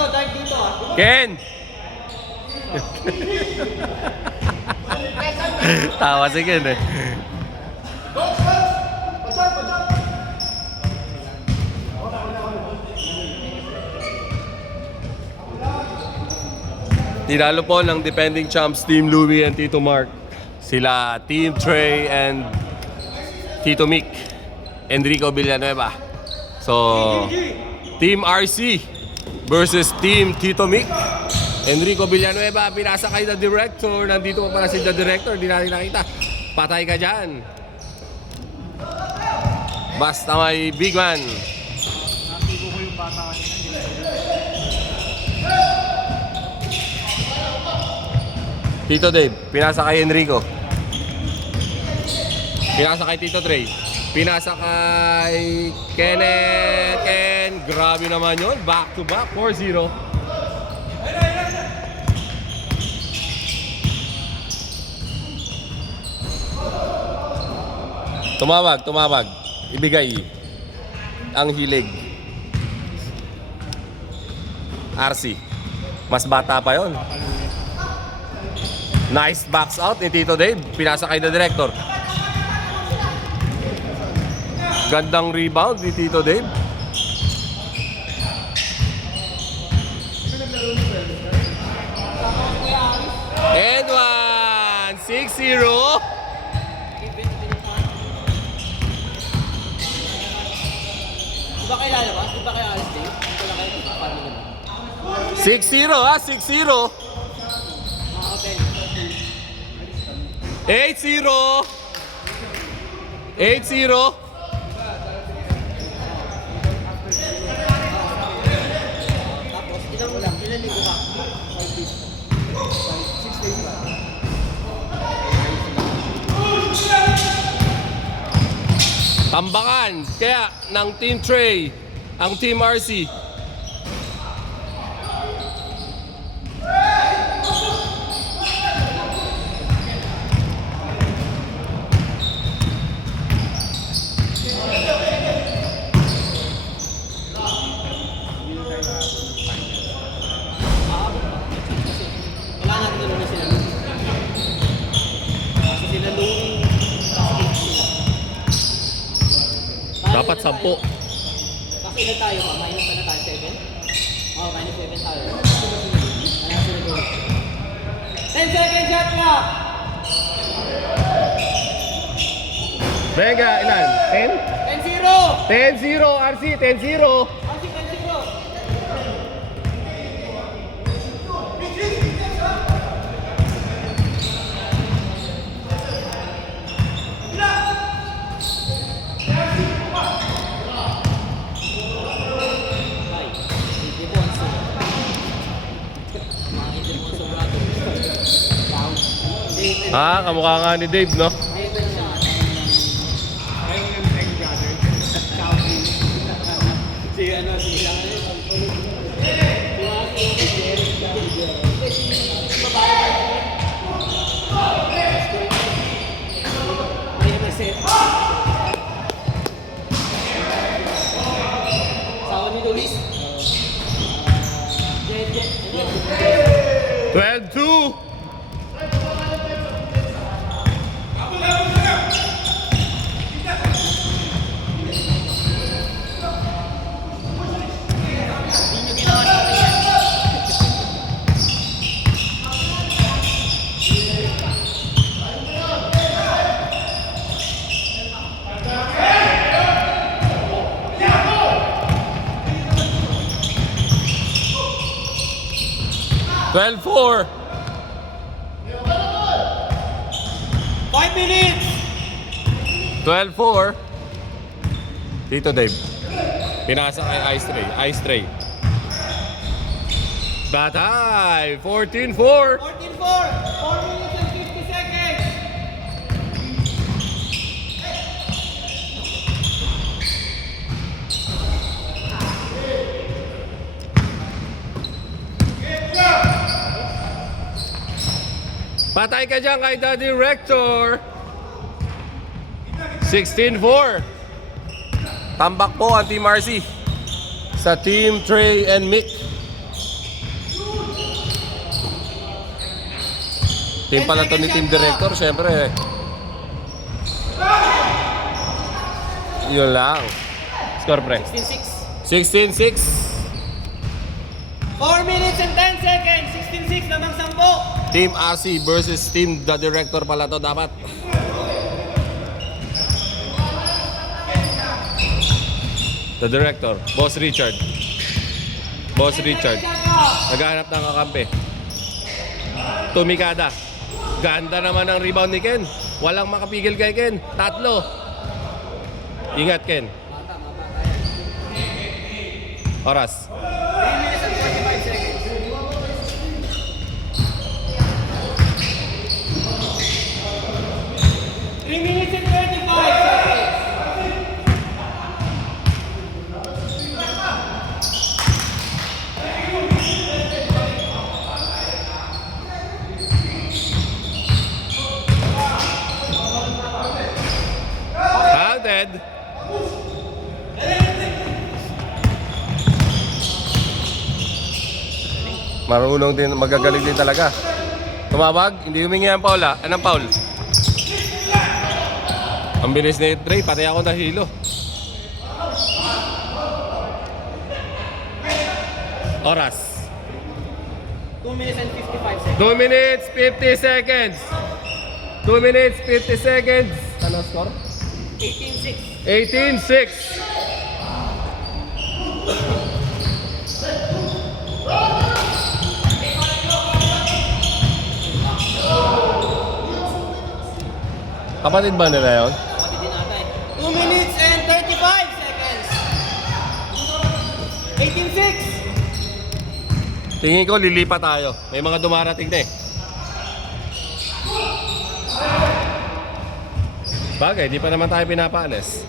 dito, dive dito ah. Ken! Tawa si Ken eh. Tinalo po ng defending champs Team Louie and Tito Mark. Sila Team Trey and Tito Mick. Enrico Villanueva. So, Team RC versus Team Tito Mick. Enrico Villanueva, pinasakay na director. Nandito pa pala si the director, di natin nakita. Patay ka dyan. Basta may big man. Natigo ko yung bata kanina. Tito Dave, pinasa kay Enrico. Pinasa kay Tito Trey. Pinasa kay Kenneth. And grabe naman yun. Back to back, 4-0. Tumawag. Ibigay ang hilig. RC. Mas bata pa yon. Nice box out ni Tito Dave. Pinasa kay the director. Gandang rebound ni Tito Dave. And 6-0. Di ba kayo lalabas? Di ba kayo alis din? Dito lang kayo. 6-0 ha, 6-0. 8-0. 8-0. Tapos, ilan linggo ka? 6 days ba? Tambakan kaya ng Team Trey ang Team RC. Wala natin nalunod sila. Kasi sila doon. Dapat 10. Kasi ilan tayo pa? Minus na tayo? 7? Oo, minus 7 tayo. Kaya sila doon. 10 seconds shot clock! Venga, ilan? 10-0! 10? 10-0 RC, 10-0. Kasi 10-0! Ah, kamukha nga ni Dave, no? Si ano, si Sawa ni Luis. 12-2. Twelve 4. 5 minutes! 12-4. Tito Dave. Pinasa kay Ice Tray. Batay. 14-4. 14-4! 4 minutes and 50 seconds! Patay ka dyan kay the director. 16-4. Tambak po ang Team RC sa Team Trey and Mick. Team pala to ni Team Director, syempre. Yun lang. Score, pre. 16-6. 16-6. 4 minutes and 10 seconds. 16-6 namang 10. Team Asi versus Team The Director pala to dapat. The Director, Boss Richard. Boss Richard. Naghahanap ng kakampi. Tumikada. Ganda naman ang rebound ni Ken. Walang makapigil kay Ken. Tatlo. Ingat, Ken. Oras. 3 minutes and 45 seconds. 3 minutes and 35 seconds. Counted. Marunong din, magagaling din talaga. Tumawag, hindi humingi ang foul ah. Anong foul? Ang bilis na yung Trey, pati ako nahilo. Oras. 2 minutes and 55 seconds. 2 minutes, 50 seconds. 2 minutes, 50 seconds. Ano score? 18-6. 18-6. Kapatid ba nila yun? Kapatid din ata eh. 2 minutes and 35 seconds. 18-6. Tingin ko lilipat tayo. May mga dumarating na eh. Bagay, di pa naman tayo pinapaalis.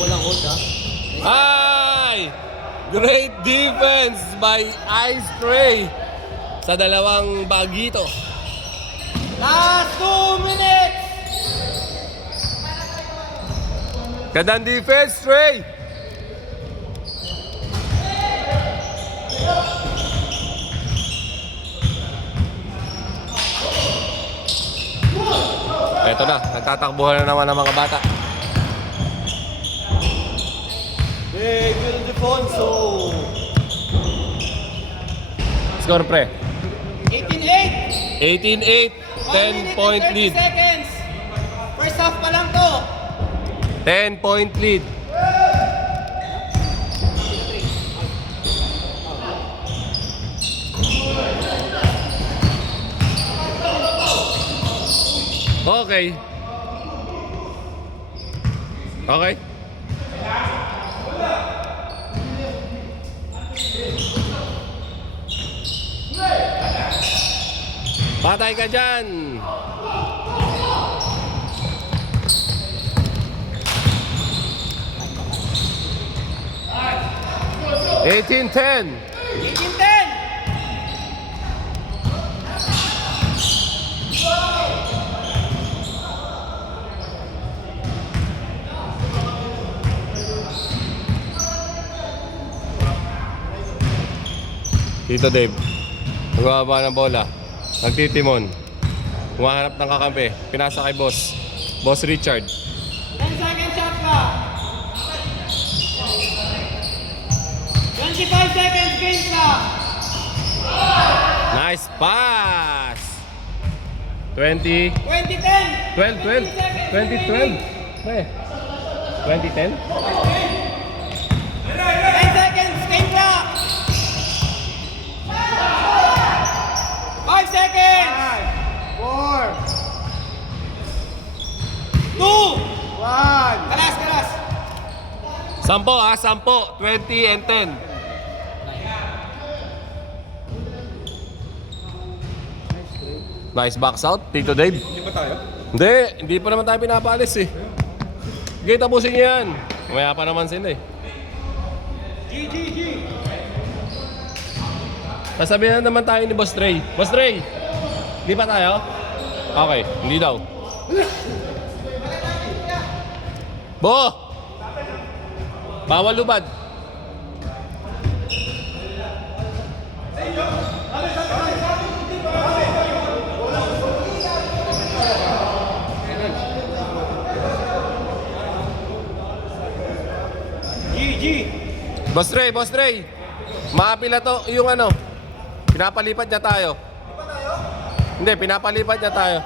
Walang hold ha. Ay! Great defense by Ice Trey sa dalawang bagito. Last 2 minutes. Gandang defense, Trey! Eto na, nagtatakbuhan na naman ng mga bata. Hey, Will Defonso. Score, pre. 18-8. 18-8, 10-point lead. Seconds. First half pa lang to. 10-point lead. Okay. Okay. Patay ka dyan. $18-10. 18-10. Tito Dave, nagwababa ng bola, nagtitimon, humahanap ng kakampi, pinasa kay boss, Boss Richard. 10 second shot clock. 25 seconds game clock. Nice pass! 20, 20-10. 12, 12, 2012. Pre, 2010? 10 seconds game clock. 5 seconds. 4 2 1. Kalas. Sampo ah, sampo. 20 and 10. Nice box out, Tito Dave. Hindi pa tayo? Hindi pa naman tayo pinapaalis eh. Okay, tapusin niyo yan. Mamaya pa naman sila eh. GGG. Sasabihan naman tayo ni Boss Trey. Boss Trey, hindi pa tayo? Okay, hindi daw. Bo! Bawal lubad. Boss Ray. Maapila to, yung ano. Pinapalipat niya tayo. Hindi, pinapalipat niya tayo.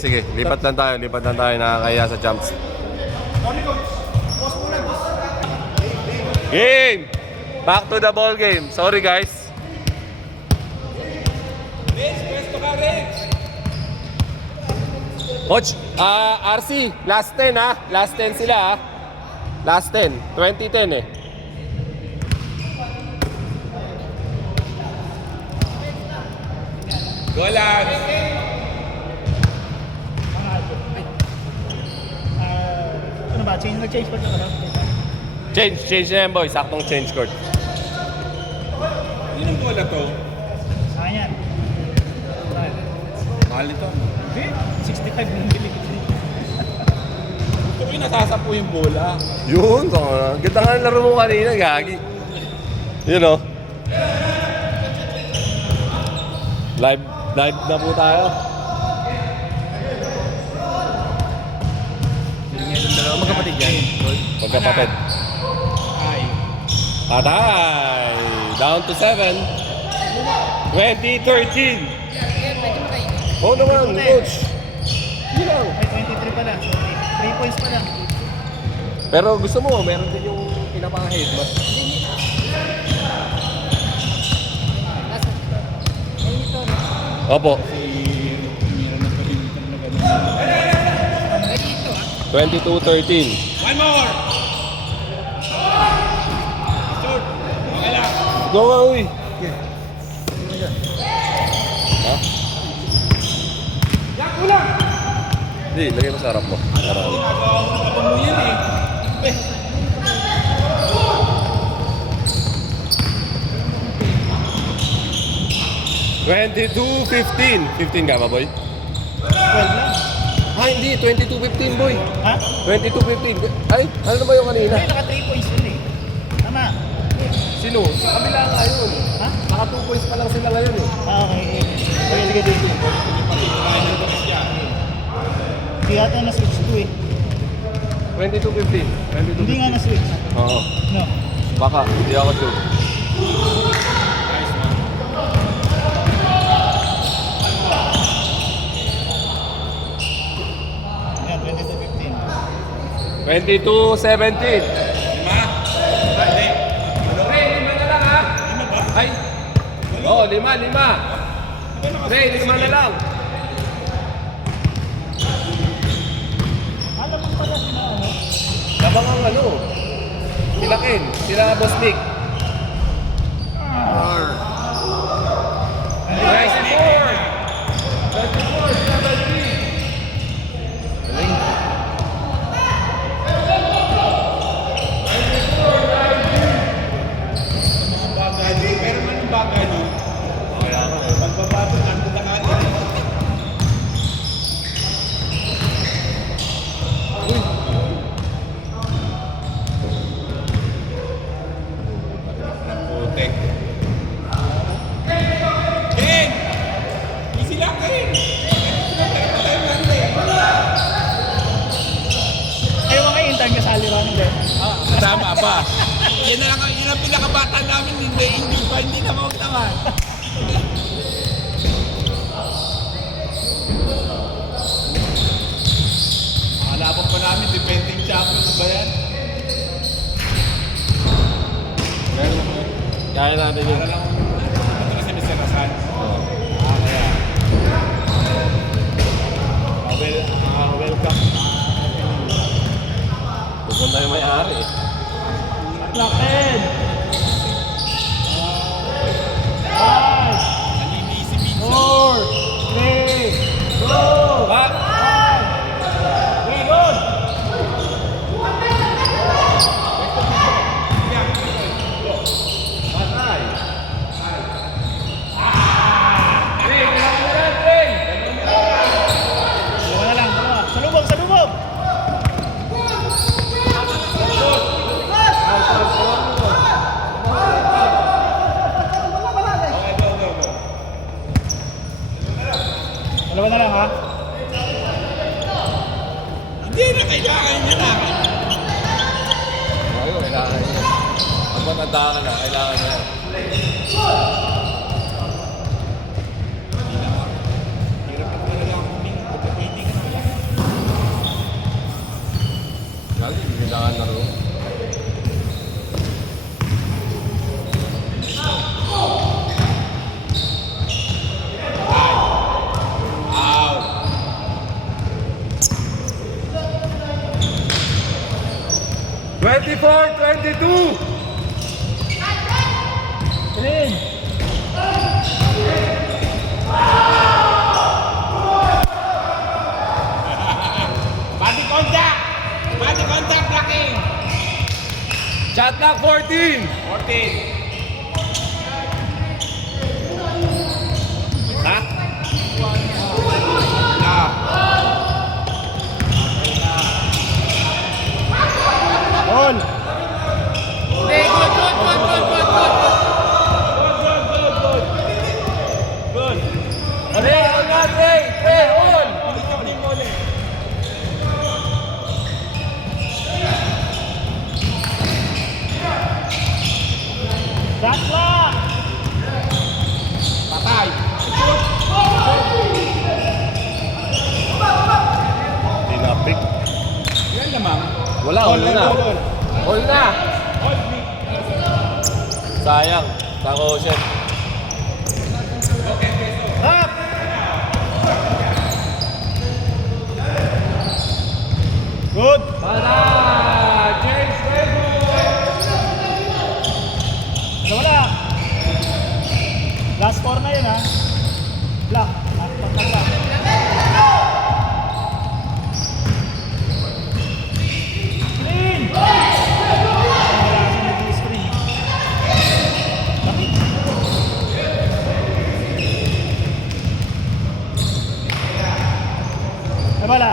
Sige. Lipat lang tayo. Nakakaya sa jumps. Game! Back to the ball game. Sorry guys. Coach, RC, last 10 ha. Last 10 sila ha. Last 10. 2010 eh. Golan! Ano ba? Nag-change pa na ano? Change na yan boy. Saktong change court. Yun ang bola to. Sa akin yan. Mahal ito. Hindi. 65 nung bili. Ito yung nasasapo yung bola. Yun, ganda nga ang laro mo kanina, gagi. Yun o. Live na po tayo. Magkapatid yan. Magkapatid. Ay. Patay! Down to 7. 2013. Oo naman, coach. Hindi lang. Ay, 23 pa lang. Sorry. 3 points pa lang. Pero gusto mo, meron din yung pinapakahid. Mas... Opo. 22-13. One more! Short! Okay lang. Go nga, uy. Ha? Hindi, lagay mo sa harap mo. Para... Kapag mo yan eh. 15 ka ba, boy? 12 lang. Ah, hindi. 22-15, boy. Ha? 22-15. Ay, ano na ba yung kanina? Ay, naka 3 points yun eh. Tama. Sino? Sa kabila nga yun. Ha? Naka 2 points pa lang sila ngayon eh. Ah, okay. Sige. Hindi yata na-switch to eh. 22-15. Hindi nga na-switch. Oo. No. Baka, hindi ako sure. Yan, 22-15. 22-17. Lima? Hindi. Ray, 5 na lang ha? Ay. Oo, 5. Ray, 5 na lang. Alam mo pala sila ano? Labang ang ano. Sila Ken, sila Boss Nick. Nice score! 24-17. Pero man yung bagay no? Kaya nga eh. Magbabato na ang nakakita. Putek. Ken! Easy lang, Ken! Ayaw ka kayo intern kasali ron hindi. Tama pa. Yan ang pinakabata namin, hindi na mautaman. Halapan pa namin, defending champions ba yan? Kaya natin yun. Para lang, ito kasi Mr. Rasan. Kaya. Welcome. Pupunta yung may-ari eh. Lakin! Nalilisi minsan. 4, 3, 2, Back! 1. Very good! Patay! Dalawa na lang ha. Hindi na kailangan niya na. Ayun, kailangan niya. Pag matanda ka na, kailangan niya. Hirap na talaga ang humingi. Pagkapiting ka pala. Lagi, hindi kailangan na rin. Out. 24-22! Clean. Body contact! Body contact blocking! Shot clock 14! 14. Ha? Na. All. Hey, good, good, good, good, good, good. Good. Ano nga, Trey? Trey, on! Pinikapin mo ulit. Shot clock. Patay. Tinapik. Yan lamang. Wala, all na. All na! Hold me. Sayang. Tako, Ocean. Up. Good. Para! James Dalawa na. Last 4 na yun ha. Block. Last 4 na block. Screen. Wala kasi nag-screen. Bakit? Wala.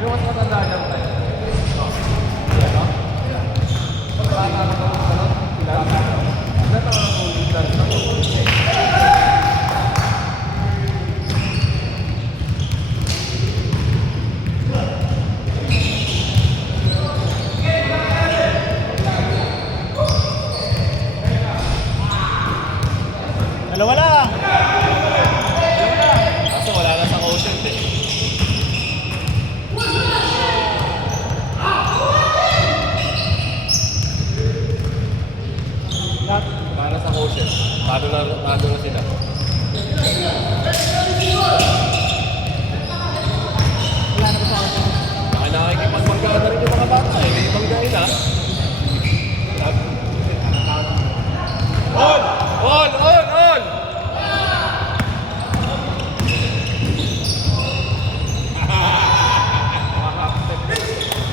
Yung mas matanda dyan, Trey. Dalawa lang. Kaso wala na sa Ocean, eh. Block. Para sa Ocean. Paano na sila? Wala na ba sa ako? Baka nakikipagpagkaan na rin yung mga bata, eh. May ibang gain, ha? Hold. On! On! On!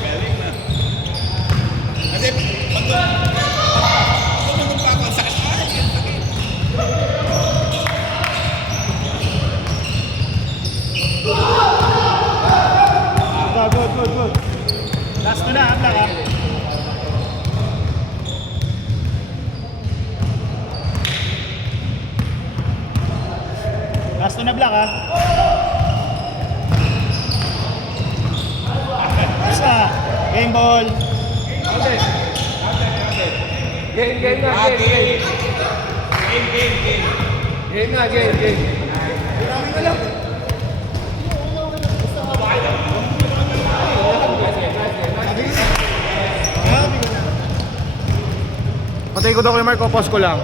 Galing na. Kasi pag naman pa ako sa sakit. Yan sakit. Good, good, good. Last to na, block ha. Last to na block ha. Basta, game ball. Game, game na, Ah, game, game. game. Game na, game, game. Patay ko daw kay Marco, pause ko lang.